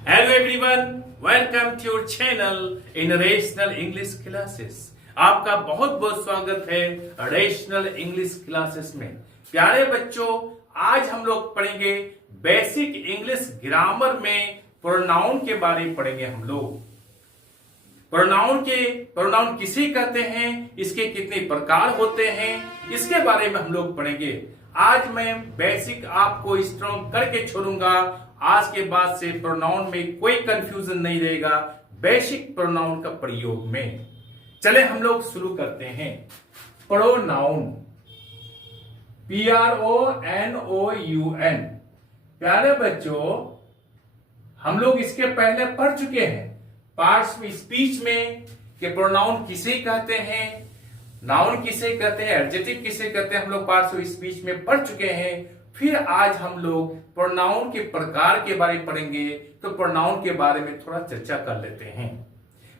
Hello everyone, welcome to your channel in rational English classes. आपका बहुत बहुत स्वागत है रेशनल इंग्लिश क्लासेस में। प्यारे बच्चों, आज हम लोग पढ़ेंगे बेसिक इंग्लिश ग्रामर में प्रोनाउन के बारे में पढ़ेंगे। हम लोग प्रोनाउन किसे कहते हैं, इसके कितने प्रकार होते हैं, इसके बारे में हम लोग पढ़ेंगे। आज मैं बेसिक आपको स्ट्रॉन्ग करके छोड़ूंगा। आज के बाद से प्रोनाउन में कोई कंफ्यूजन नहीं रहेगा बेसिक प्रोनाउन का प्रयोग में। चले हम लोग शुरू करते हैं। Pronoun PRONOUN। प्यारे बच्चों, हम लोग इसके पहले पढ़ चुके हैं पार्ट्स में, स्पीच में कि प्रोनाउन किसे कहते हैं, नाउन किसे कहते हैं, एडजेक्टिव किसे कहते हैं। हम लोग पार्ट्स ऑफ स्पीच में पढ़ चुके हैं। फिर आज हम लोग प्रोनाउन के प्रकार के बारे में पढ़ेंगे। तो प्रोनाउन के बारे में थोड़ा चर्चा कर लेते हैं।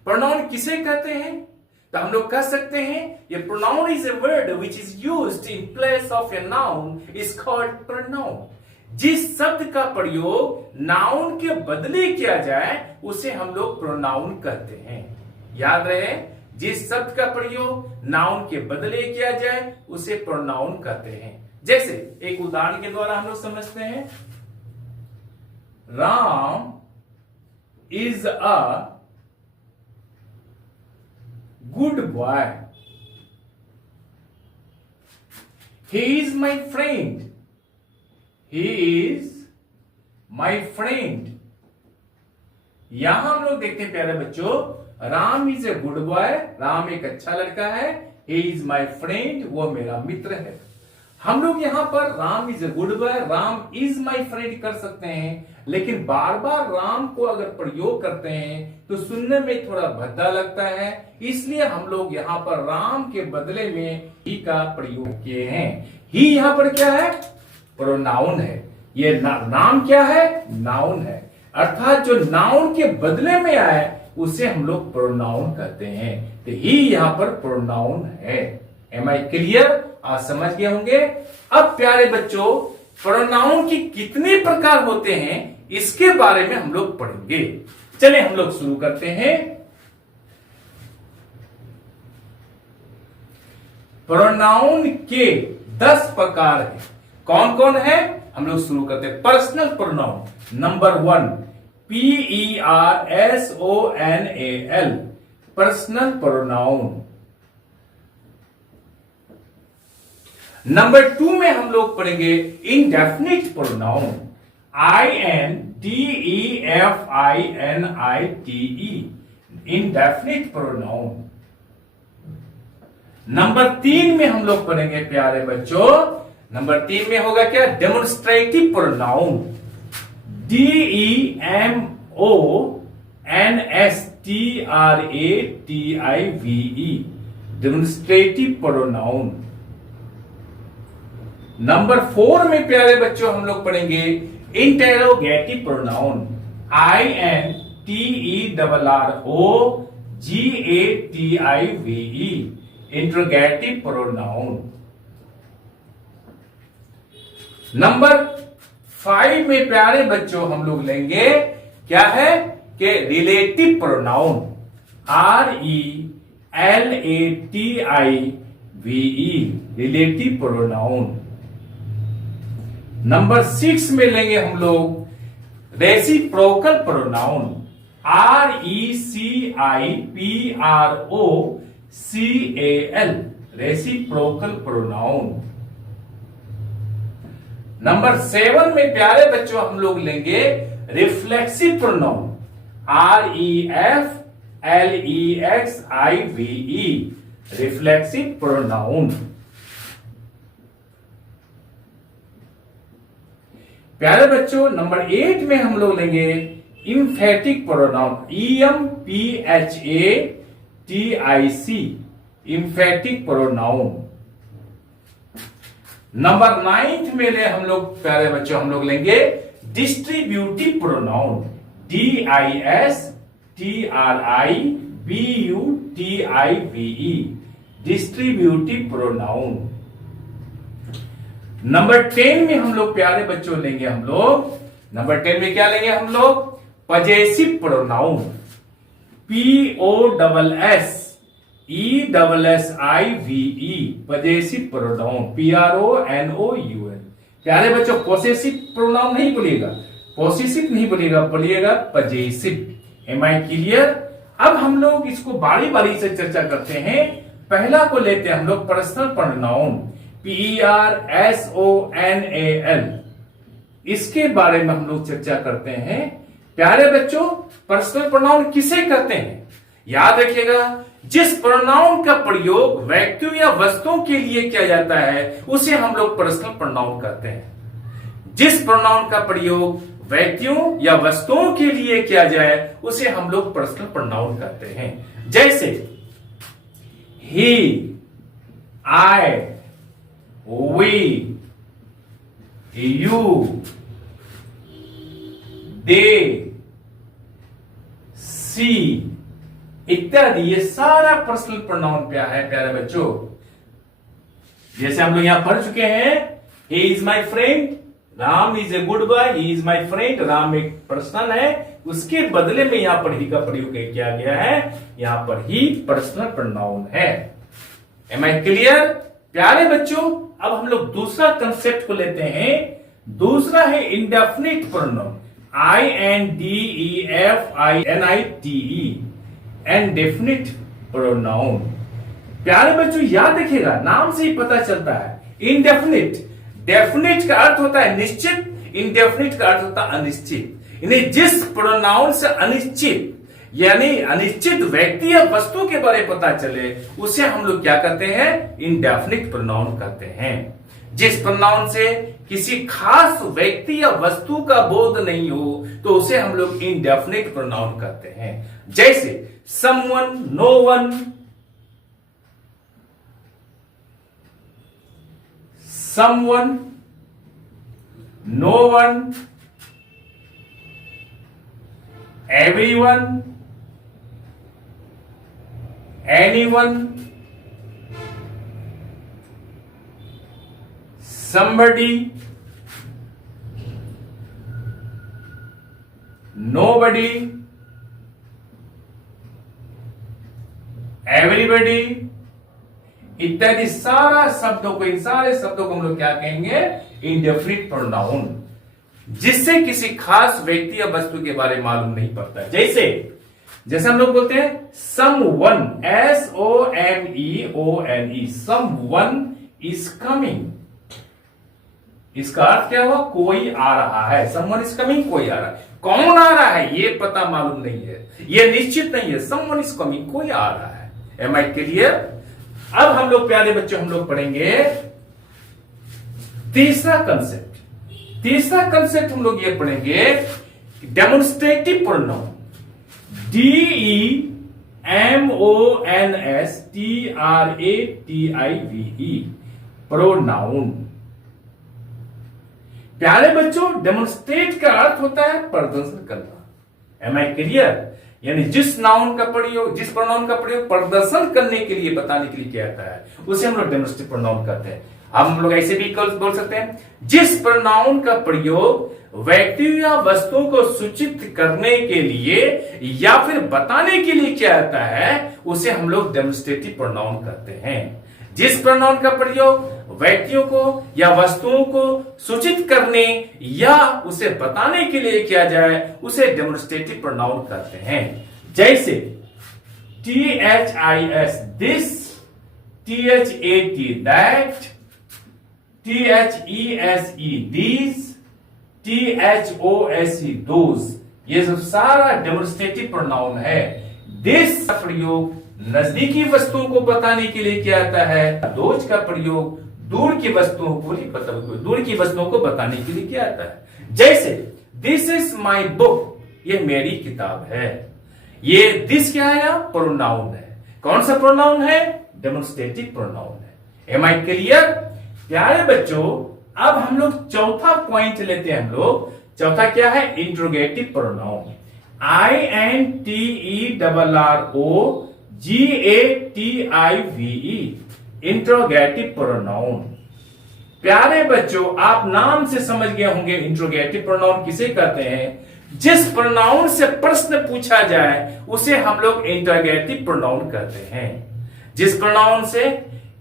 प्रोनाउन किसे कहते हैं? तो हम लोग कह सकते हैं ये pronoun is a word which is used in place of a noun is called pronoun. जिस शब्द का प्रयोग नाउन के बदले किया जाए उसे हम लोग प्रोनाउन कहते हैं। याद रहे, जिस शब्द का प्रयोग नाउन के बदले किया जाए उसे प्रोनाउन कहते हैं। जैसे एक उदाहरण के द्वारा हम लोग समझते हैं। Ram is a good boy. He is my friend. He is my friend. यहां हम लोग देखते हैं प्यारे बच्चों, Ram is a good boy, Ram एक अच्छा लड़का है। ही इज माई फ्रेंड, वो मेरा मित्र है। हम लोग यहां पर Ram is a good boy, Ram is my friend कर सकते हैं, लेकिन बार बार राम को अगर प्रयोग करते हैं तो सुनने में थोड़ा भद्दा लगता है। इसलिए हम लोग यहां पर राम के बदले में ही का प्रयोग किए हैं। ही यहां पर क्या है? प्रोनाउन है। ये नाम क्या है? नाउन है। अर्थात जो नाउन के बदले में आए उसे हम लोग प्रोनाउन कहते हैं। तो ही यहां पर प्रोनाउन है। Am I clear? आप समझ गए होंगे। अब प्यारे बच्चों, प्रोनाउन के कितने प्रकार होते हैं इसके बारे में हम लोग पढ़ेंगे। चलिए हम लोग शुरू करते हैं। प्रोनाउन के 10 प्रकार हैं। कौन कौन है? हम लोग शुरू करते हैं। Personal pronoun number 1 PERSONAL, personal pronoun. Number 2 में हम लोग पढ़ेंगे indefinite pronoun INDEFINITE, indefinite pronoun. Number 3 में हम लोग पढ़ेंगे प्यारे बच्चों, नंबर 3 में होगा क्या? Demonstrative pronoun DEMONSTRATIVE, demonstrative pronoun. Number 4 में प्यारे बच्चों हम लोग पढ़ेंगे interrogative pronoun INTERROGATIVE, interrogative pronoun. Number 5 में प्यारे बच्चों हम लोग लेंगे क्या है कि relative pronoun RELATIVE, relative pronoun. Number 6 में लेंगे हम लोग reciprocal pronoun RECIPROCAL, reciprocal pronoun. Number 7 में प्यारे बच्चों हम लोग लेंगे reflexive pronoun REFLEXIVE, reflexive pronoun. प्यारे बच्चों नंबर 8 में हम लोग लेंगे इंफेटिक प्रोनाउन EMPHATIC, इंफेटिक प्रोनाउन। नंबर 9 में ले हम लोग प्यारे बच्चों हम लोग लेंगे distributive pronoun DISTRIBUTIVE, distributive pronoun. Number 10 में हम लोग प्यारे बच्चों लेंगे हम लोग नंबर 10 में क्या लेंगे हम लोग? Possessive pronoun, POSSESSIVE, possessive pronoun, PRONOUN। प्यारे बच्चों पॉसेसिव प्रोनाउन नहीं बोलिएगा, पॉसेसिव नहीं बोलिएगा, बोलिएगा पजेसिव। M I clear? अब हम लोग इसको बारी बारी से चर्चा करते हैं। पहला को लेते हैं हम लोग पर्सनल प्रोनाउन, PERSONAL। इसके बारे में हम लोग चर्चा करते हैं। प्यारे बच्चों पर्सनल प्रोनाउन किसे कहते हैं? याद रखिएगा, जिस प्रोनाउन का प्रयोग व्यक्तियों या वस्तुओं के लिए किया जाता है उसे हम लोग पर्सनल प्रोनाउन कहते हैं। जिस प्रोनाउन का प्रयोग व्यक्तियों या वस्तुओं के लिए किया जाए उसे हम लोग पर्सनल प्रोनाउन कहते हैं। जैसे ही, आई, वी, यू, दे, सी इत्यादि, ये सारा पर्सनल प्रोनाउन क्या है प्यारे बच्चों? जैसे हम लोग यहां पढ़ चुके हैं, he is my friend, Ram is a good boy, he is my friend. Ram एक पर्सन है, उसके बदले में यहां पर ही का प्रयोग किया गया है, यहां पर ही पर्सनल प्रोनाउन है। Am I clear? प्यारे बच्चों अब हम लोग दूसरा कंसेप्ट को लेते हैं। दूसरा है indefinite pronoun, INDEFINITE, indefinite pronoun. प्यारे बच्चों याद रखिएगा, नाम से ही पता चलता है इंडेफिनिट। डेफिनिट का अर्थ होता है निश्चित, इंडेफिनिट का अर्थ होता है अनिश्चित। यानी जिस प्रोनाउन से अनिश्चित यानी अनिश्चित व्यक्ति या वस्तु के बारे में पता चले उसे हम लोग क्या कहते हैं? इंडेफिनिट प्रोनाउन कहते हैं। जिस प्रोनाउन से किसी खास व्यक्ति या वस्तु का बोध नहीं हो तो उसे हम लोग इंडेफिनिट प्रोनाउन कहते हैं। जैसे someone, no one, someone, no one, everyone, anyone, somebody, nobody, everybody इत्यादि सारा शब्दों को, इन सारे शब्दों को हम लोग क्या कहेंगे? इंडेफिनिट प्रोनाउन, जिससे किसी खास व्यक्ति या वस्तु के बारे में मालूम नहीं पड़ता। जैसे हम लोग बोलते हैं someone, SOMEONE, someone is coming। इसका अर्थ क्या हुआ? कोई आ रहा है। someone is coming, कोई आ रहा है। कौन आ रहा है ये पता मालूम नहीं है, ये निश्चित नहीं है। someone is coming, कोई आ रहा है। Am I clear? अब हम लोग प्यारे बच्चों हम लोग पढ़ेंगे तीसरा कंसेप्ट हम लोग ये पढ़ेंगे डेमोन्स्ट्रेटिव प्रोनाउन, DEMONSTRATIVE, प्रोनाउन। प्यारे बच्चों डेमोन्स्ट्रेट का अर्थ होता है प्रदर्शन करना। Am I clear? यानी जिस प्रोनाउन का प्रयोग प्रदर्शन करने के लिए, बताने के लिए किया जाता है उसे हम लोग डेमोन्स्ट्रेट प्रोनाउन कहते हैं। हम लोग ऐसे भी बोल सकते हैं, जिस प्रोनाउन का प्रयोग व्यक्ति या वस्तुओं को सूचित करने के लिए या फिर बताने के लिए किया जाता है उसे हम लोग डेमोन्स्ट्रेटिव प्रोनाउन कहते हैं। जिस प्रोनाउन का प्रयोग व्यक्तियों को या वस्तुओं को सूचित करने या उसे बताने के लिए किया जाए उसे डेमोन्स्ट्रेटिव प्रोनाउन कहते हैं। जैसे THIS, this, THAT, that, THESE, these, THOSE, those, ये सब सारा डेमोन्स्ट्रेटिव प्रोनाउन है। दिस का प्रयोग नजदीकी वस्तुओं को बताने के लिए किया जाता है। दोज का प्रयोग दूर की वस्तुओं को बताने के लिए किया जाता है। जैसे दिस इज माई बुक, ये मेरी किताब है। ये दिस क्या है? प्रोनाउन है। कौन सा प्रोनाउन है? डेमोन्स्ट्रेटिव प्रोनाउन है। Am I clear? प्यारे बच्चों अब हम लोग चौथा पॉइंट लेते हैं। हम लोग चौथा क्या है? Interrogative pronoun, INTERROGATIVE, interrogative pronoun. प्यारे बच्चों आप नाम से समझ गए होंगे इंट्रोगेटिव प्रोनाउन किसे कहते हैं। जिस प्रोनाउन से प्रश्न पूछा जाए उसे हम लोग इंटरोगेटिव प्रोनाउन कहते हैं। जिस प्रोनाउन से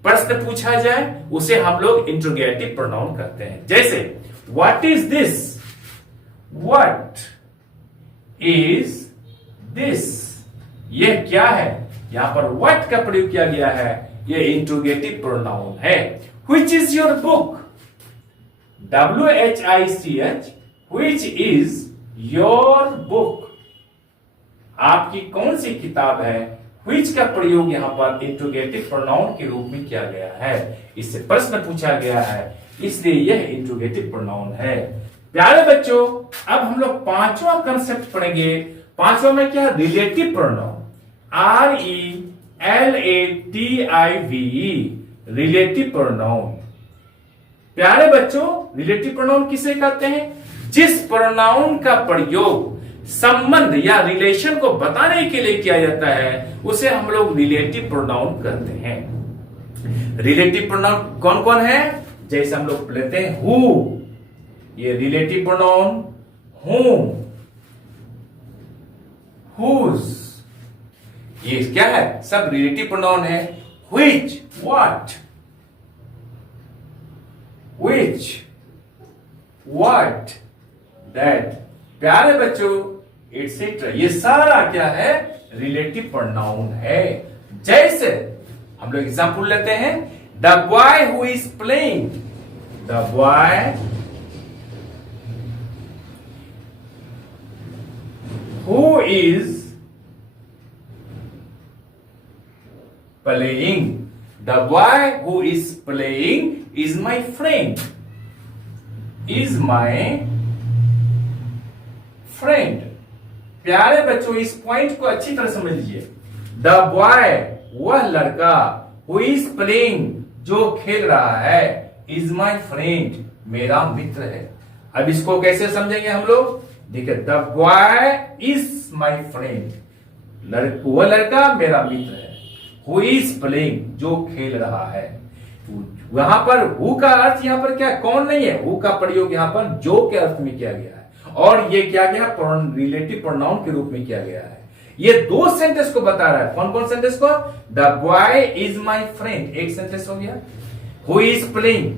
प्रश्न पूछा जाए उसे हम लोग इंटरोगेटिव प्रोनाउन कहते हैं। जैसे what is this, what is this, यह क्या है। यहां पर व्हाट का प्रयोग किया गया है, यह इंटरोगेटिव प्रोनाउन है। Which is your book, WHICH, which is your book, आपकी कौन सी किताब है। व्हिच का प्रयोग यहां पर इंटरोगेटिव प्रोनाउन के रूप में किया गया है। इससे प्रश्न पूछा गया है, इसलिए यह इंटरोगेटिव प्रोनाउन है। प्यारे बच्चों, अब हम लोग पांचवा कंसेप्ट पढ़ेंगे। पांचवा में क्या, relative pronoun, RELATIVE, relative pronoun. प्यारे बच्चों, रिलेटिव प्रोनाउन किसे कहते हैं, जिस प्रोनाउन का प्रयोग संबंध या रिलेशन को बताने के लिए किया जाता है उसे हम लोग रिलेटिव प्रोनाउन कहते हैं। रिलेटिव प्रोनाउन कौन कौन है, जैसे हम लोग लेते हैं हु, ये रिलेटिव प्रोनाउन, whom, whose, ये क्या है, सब रिलेटिव प्रोनाउन है। which, what, which, what, that, प्यारे बच्चों, एटसेट्रा, ये सारा क्या है, रिलेटिव प्रोनाउन है। जैसे हम लोग एग्जांपल लेते हैं, the boy who is playing, the boy who is playing, the boy who is playing is my friend, is my friend. प्यारे बच्चों, इस पॉइंट को अच्छी तरह समझ लीजिए। द बॉय, वह लड़का, हु इज प्लेइंग, जो खेल रहा है, इज माई फ्रेंड, मेरा मित्र है। अब इसको कैसे समझेंगे हम लोग, देखिए, the boy is my friend, वह लड़का मेरा मित्र है। हु इज प्लेइंग, जो खेल रहा है। वहां पर हु का अर्थ यहां पर क्या, कौन नहीं है, हु का प्रयोग यहां पर जो के अर्थ में किया गया है, और ये क्या गया, रिलेटिव प्रोनाउन के रूप में किया गया है। ये दो सेंटेंस को बता रहा है। कौन कौन सेंटेंस को, the boy is my friend एक सेंटेंस हो गया, हु इज प्लेइंग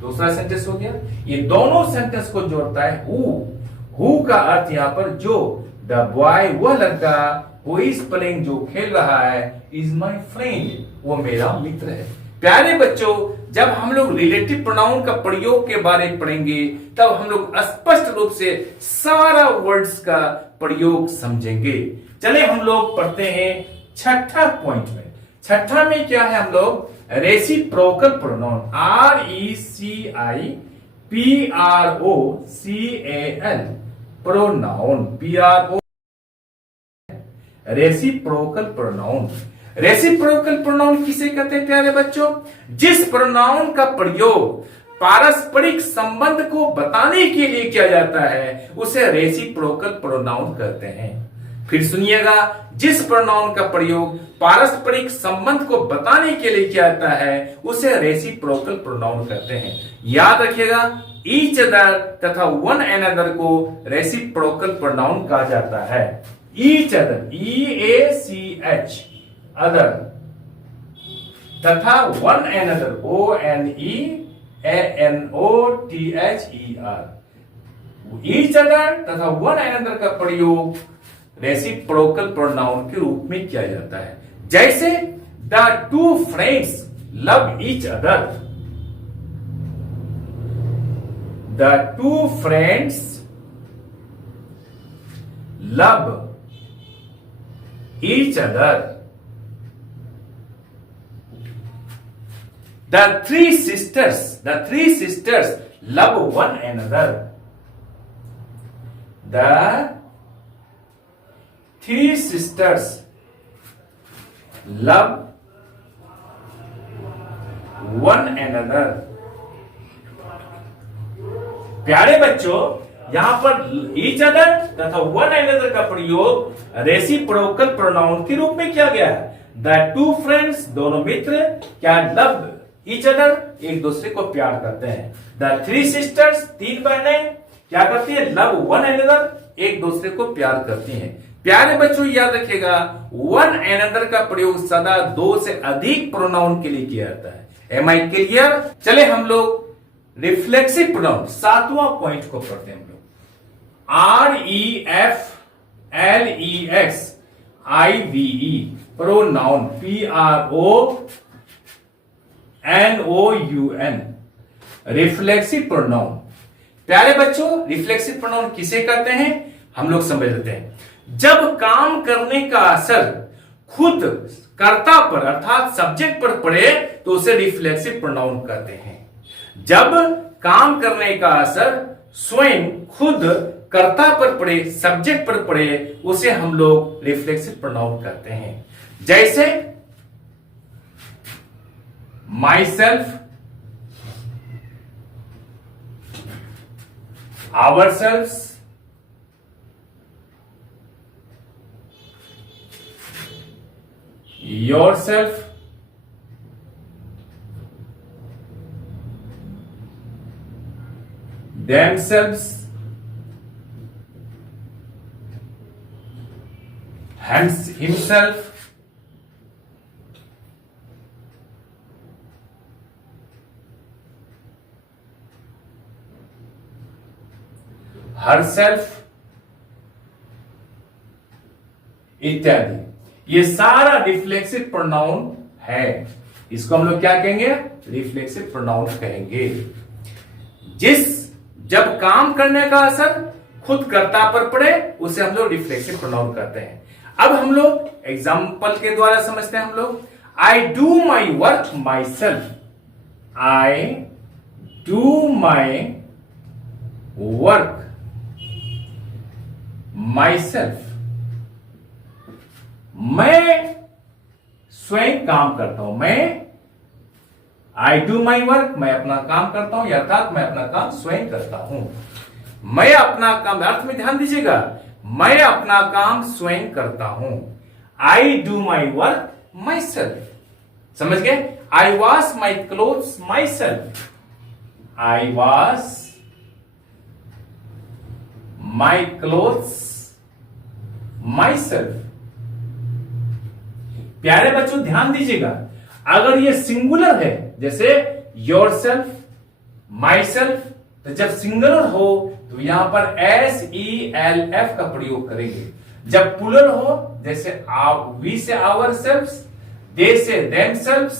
दूसरा सेंटेंस हो गया। ये दोनों सेंटेंस को जोड़ता है हु का अर्थ यहां पर जो, द बॉय वह लड़का, हु इज प्लेइंग जो खेल रहा है, इज माई फ्रेंड वो मेरा मित्र है। प्यारे बच्चों, जब हम लोग रिलेटिव प्रोनाउन का प्रयोग के बारे में पढ़ेंगे तब हम लोग स्पष्ट रूप से सारा वर्ड्स का प्रयोग समझेंगे। चले हम लोग पढ़ते हैं छठा पॉइंट में। छठा में क्या है, हम लोग reciprocal pronoun, RECIPROCAL pronoun, PRO, reciprocal pronoun. Reciprocal pronoun किसे कहते हैं प्यारे बच्चों, जिस प्रोनाउन का प्रयोग पारस्परिक संबंध को बताने के लिए किया जाता है उसे रेसिप्रोकल प्रोनाउन कहते हैं। फिर सुनिएगा, जिस प्रोनाउन का प्रयोग पारस्परिक संबंध को बताने के लिए किया जाता है उसे रेसिप्रोकल प्रोनाउन कहते हैं। याद रखिएगा, ईच अदर तथा वन अनदर को रेसिप्रोकल प्रोनाउन कहा जाता है। ईच अदर, EACH, अदर, तथा one another, ONEANOTHER, each other तथा वन अनदर का प्रयोग रेसिप्रोकल प्रोनाउन के रूप में किया जाता है। जैसे the two friends love each other, the two friends love each other, the three sisters love one another, the three sisters love one another। प्यारे बच्चों, यहां पर ईच अदर तथा वन अनदर का प्रयोग रेसिप्रोकल प्रोनाउन के रूप में किया गया है। द टू फ्रेंड्स, दोनों मित्र क्या लव ईच अदर, एक दूसरे को प्यार करते हैं। द थ्री सिस्टर्स, तीन बहनें क्या करती है, लव वन अनदर, एक दूसरे को प्यार करती हैं। प्यारे बच्चों याद रखिएगा, वन एनदर का प्रयोग सदा दो से अधिक प्रोनाउन के लिए किया जाता है। Am I clear? चले हम लोग रिफ्लेक्सिव प्रोनाउन 7वां पॉइंट को पढ़ते हैं हम लोग। REFLEXIVE pronoun PRONOUN reflexive pronoun. प्यारे बच्चों रिफ्लेक्सिव प्रोनाउन किसे कहते हैं हम लोग समझ लेते हैं। जब काम करने का असर खुद कर्ता पर अर्थात सब्जेक्ट पर पड़े तो उसे रिफ्लेक्सिव प्रोनाउन कहते हैं। जब काम करने का असर स्वयं खुद कर्ता पर पड़े सब्जेक्ट पर पड़े उसे हम लोग रिफ्लेक्सिव प्रोनाउन कहते हैं। जैसे my self, ourselves, yourself, themselves, himself, herself इत्यादि। ये सारा रिफ्लेक्सिव प्रोनाउन है। इसको हम लोग क्या कहेंगे? रिफ्लेक्सिव प्रोनाउन कहेंगे। जब काम करने का असर खुद कर्ता पर पड़े उसे हम लोग रिफ्लेक्सिव प्रोनाउन कहते हैं। अब हम लोग एग्जाम्पल के द्वारा समझते हैं हम लोग। आई do my work myself, I do my work my self, मैं स्वयं काम करता हूं। आई डू माई वर्क, मैं अपना काम करता हूं, अर्थात मैं अपना काम स्वयं करता हूं। मैं अपना काम, अर्थ में ध्यान दीजिएगा, मैं अपना काम स्वयं करता हूं। I do my work myself. समझ गए? I wash my clothes myself, I wash my clothes myself. प्यारे बच्चों ध्यान दीजिएगा, अगर ये सिंगुलर है जैसे योर सेल्फ, माई सेल्फ, तो जब सिंगुलर हो तो यहां पर SELF का प्रयोग करेंगे। जब प्लुरल हो जैसे वी से आवर सेल्फ, दे से देम सेल्फ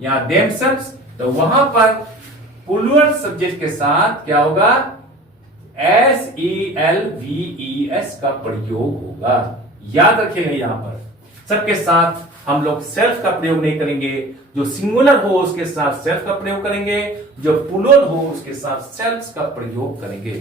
या देम सेल्फ, तो वहां पर प्लुरल सब्जेक्ट के साथ क्या होगा? SELVES का प्रयोग होगा। याद रखिएगा यहां पर सबके साथ हम लोग सेल्फ का प्रयोग नहीं करेंगे। जो सिंगुलर हो उसके साथ सेल्फ का प्रयोग करेंगे, जो प्लुरल हो उसके साथ सेल्फ का प्रयोग करेंगे।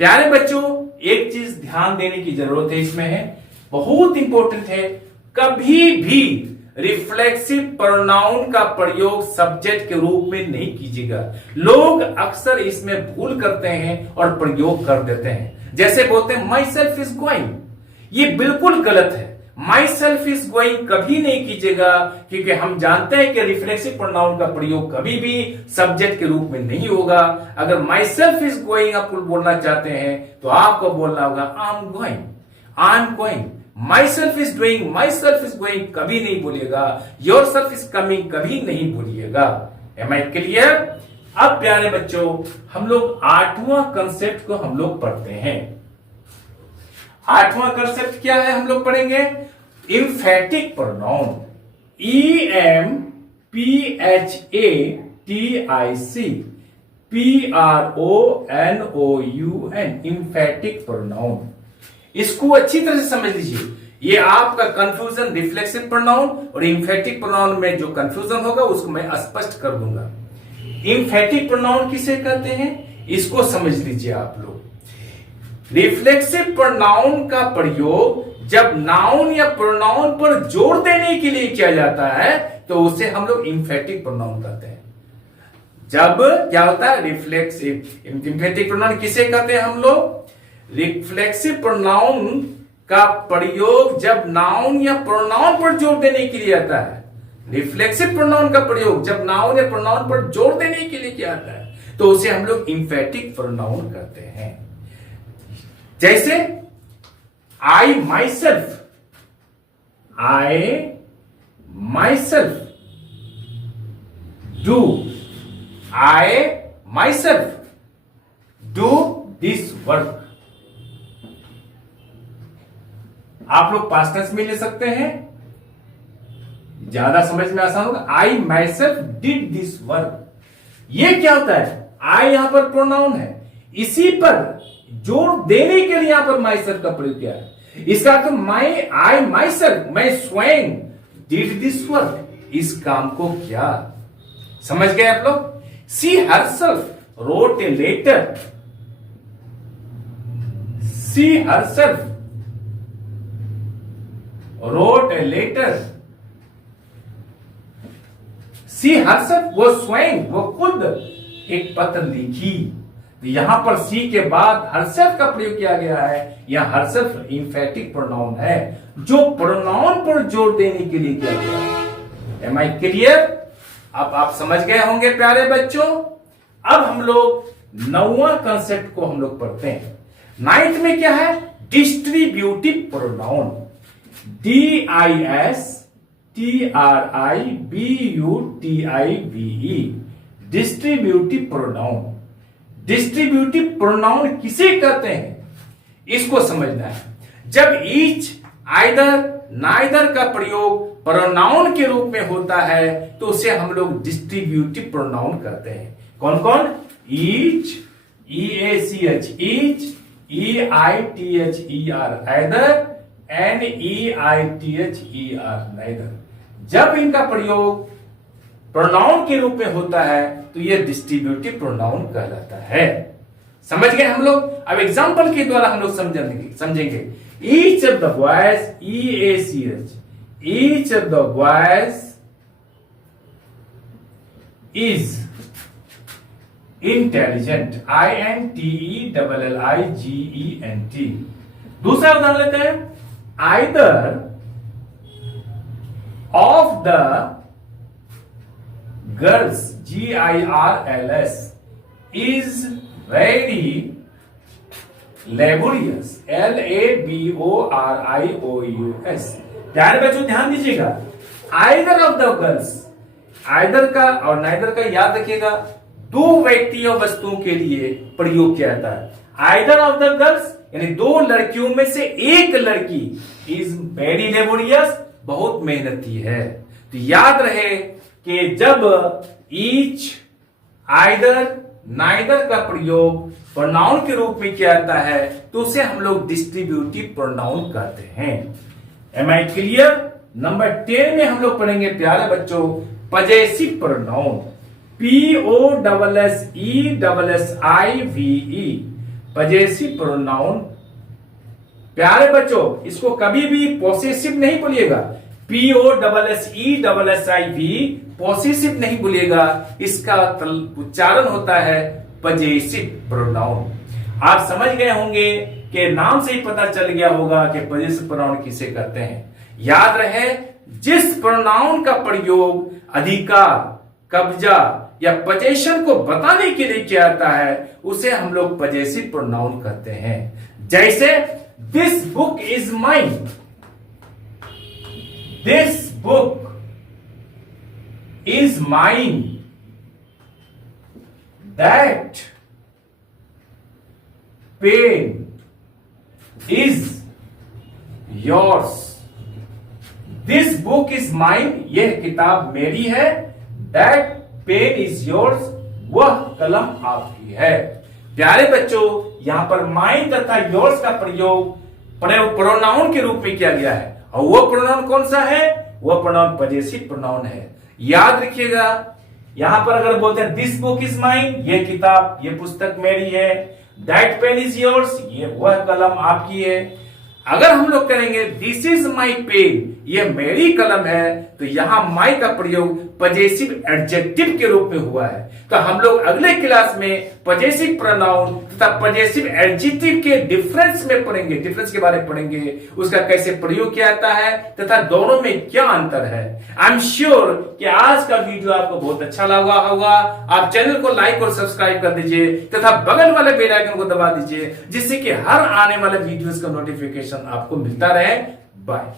प्यारे बच्चों एक चीज ध्यान देने की जरूरत है, इसमें है बहुत इंपॉर्टेंट है, कभी भी रिफ्लेक्सिव प्रोनाउन का प्रयोग सब्जेक्ट के रूप में नहीं कीजिएगा। लोग अक्सर इसमें भूल करते हैं और प्रयोग कर देते हैं। जैसे बोलते हैं माई सेल्फ इज गोइंग, ये बिल्कुल गलत है। माई सेल्फ इज गोइंग कभी नहीं कीजिएगा, क्योंकि हम जानते हैं कि रिफ्लेक्सिव प्रोनाउन का प्रयोग कभी भी सब्जेक्ट के रूप में नहीं होगा। अगर माई सेल्फ इज गोइंग आप बोलना चाहते हैं तो आपको बोलना होगा I am going, I am going. My self is doing, my self is going कभी नहीं बोलिएगा। योर सेल्फ इज कमिंग कभी नहीं बोलिएगा। Am I clear? अब प्यारे बच्चों हम लोग 8वां कंसेप्ट को हम लोग पढ़ते हैं। 8वां कंसेप्ट क्या है हम लोग पढ़ेंगे? इंफेटिक प्रोनाउन, EMPHATIC PRONOUN, इंफेटिक प्रोनाउन। इसको अच्छी तरह से समझ लीजिए। ये आपका कंफ्यूजन रिफ्लेक्सिव प्रोनाउन और इंफेटिक प्रोनाउन में जो कंफ्यूजन होगा उसको मैं स्पष्ट कर दूंगा। इंफेटिक प्रोनाउन किसे कहते हैं इसको समझ लीजिए आप लोग। रिफ्लेक्सिव प्रोनाउन का प्रयोग जब नाउन या प्रोनाउन पर जोर देने के लिए किया जाता है तो उसे हम लोग इंफेटिक प्रोनाउन कहते हैं। जब क्या होता है रिफ्लेक्सिव, इंफेटिक प्रोनाउन किसे कहते हैं हम लोग? रिफ्लेक्सिव प्रोनाउन का प्रयोग जब नाउन या प्रोनाउन पर जोर देने के लिए आता है। रिफ्लेक्सिव प्रोनाउन का प्रयोग जब नाउन या प्रोनाउन पर जोर देने के लिए किया जाता है तो उसे हम लोग इंफेटिक प्रोनाउन कहते हैं। जैसे I myself, I myself do, I myself do this work. आप लोग पास्ट टेंस में ले सकते हैं, ज्यादा समझ में आसान होगा। I myself did this work. ये क्या होता है? आई यहां पर प्रोनाउन है, इसी पर जोर देने के लिए यहां पर माई सेल्फ का प्रयोग किया है। इसका अर्थ आई माई सेल्फ, मैं स्वयं डिड दिस वर्क, इस काम को किया। समझ गए आप लोग? She herself wrote a letter, she herself wrote a letter, she herself, वो स्वयं, वो खुद एक पत्र लिखी। तो यहां पर सी के बाद हरसेल्फ का प्रयोग किया गया है। यह हरसेल्फ इंफेटिक प्रोनाउन है, जो प्रोनाउन पर जोर देने के लिए किया गया है। Am I clear? अब आप समझ गए होंगे प्यारे बच्चों। अब हम लोग 9वां कंसेप्ट को हम लोग पढ़ते हैं। 9th में क्या है? Distributive pronoun, DISTRIBUTIVE, distributive pronoun. Distributive pronoun किसे कहते हैं, इसको समझना है। जब ईच, आइदर, नाइदर का प्रयोग प्रोनाउन के रूप में होता है तो उसे हम लोग डिस्ट्रीब्यूटिव प्रोनाउन कहते हैं। कौन कौन? Each, EACH each, EITHER either, NEITHER neither. जब इनका प्रयोग प्रोनाउन के रूप में होता है तो यह डिस्ट्रीब्यूटिव प्रोनाउन कहलाता है। समझ गए हम लोग? अब एग्जांपल के द्वारा हम लोग समझेंगे। Each of the boys, EACH, each of the boys is intelligent, INTELLIGENT। दूसरा उदाहरण लेते हैं। Either of the girls, GIRLS, is very laborious, LABORIOUS। प्यारे बच्चों ध्यान दीजिएगा, either of the girls, either का और नाइदर का याद रखिएगा, दो व्यक्ति और वस्तुओं के लिए प्रयोग किया जाता है। आइदर ऑफ द गर्ल्स यानी दो लड़कियों में से एक लड़की इज वेरी लेबोरियस, बहुत मेहनती है। तो याद रहे कि जब ईच, आइदर, नाइदर का प्रयोग प्रोनाउन के रूप में किया जाता है तो उसे हम लोग डिस्ट्रीब्यूटिव प्रोनाउन कहते हैं। M I clear? नंबर 10 में हम लोग पढ़ेंगे प्यारे बच्चों possessive pronoun, POSSESSIVE, possessive pronoun. प्यारे बच्चों इसको कभी भी पॉसेसिव नहीं बोलिएगा, POSSESSIV पॉसेसिव नहीं बोलिएगा, इसका उच्चारण होता है पजेसिव प्रोनाउन। आप समझ गए होंगे कि नाम से ही पता चल गया होगा कि पजेसिव प्रोनाउन किसे कहते हैं। याद रहे जिस प्रोनाउन का प्रयोग अधिकार, कब्जा या पोजीशन को बताने के लिए किया जाता है उसे हम लोग पजेसिव प्रोनाउन कहते हैं। जैसे this book is mine, this book is mine, that pain is yours. This book is mine, यह किताब मेरी है। दैट पेन इज योर्स, वह कलम आपकी है। प्यारे बच्चों यहां पर माइन तथा योर्स का प्रयोग प्रोनाउन के रूप में किया गया है और वह प्रोनाउन कौन सा है? वह प्रोनाउन पजेसिव प्रोनाउन है। याद रखिएगा यहां पर अगर बोलते हैं दिस बुक इज माइन, यह किताब, यह पुस्तक मेरी है। दैट पेन इज योर्स, ये वह कलम आपकी है। अगर हम लोग करेंगे दिस इज माई पेन, ये मेरी कलम है, तो यहां माई का प्रयोग पजेसिव एडजेक्टिव के रूप में हुआ है। तो हम लोग अगले क्लास में पजेसिव प्रोनाउन तथा पजेसिव एडजेक्टिव के डिफरेंस में पढ़ेंगे, डिफरेंस के बारे में पढ़ेंगे, उसका कैसे प्रयोग किया जाता है तथा दोनों में क्या अंतर है। आई एम श्योर कि आज का वीडियो आपको बहुत अच्छा लगा होगा। आप चैनल को लाइक और सब्सक्राइब कर दीजिए तथा बगल वाले बेल आइकन को दबा दीजिए, जिससे कि हर आने वाले वीडियोस का नोटिफिकेशन आपको मिलता रहे। बाय।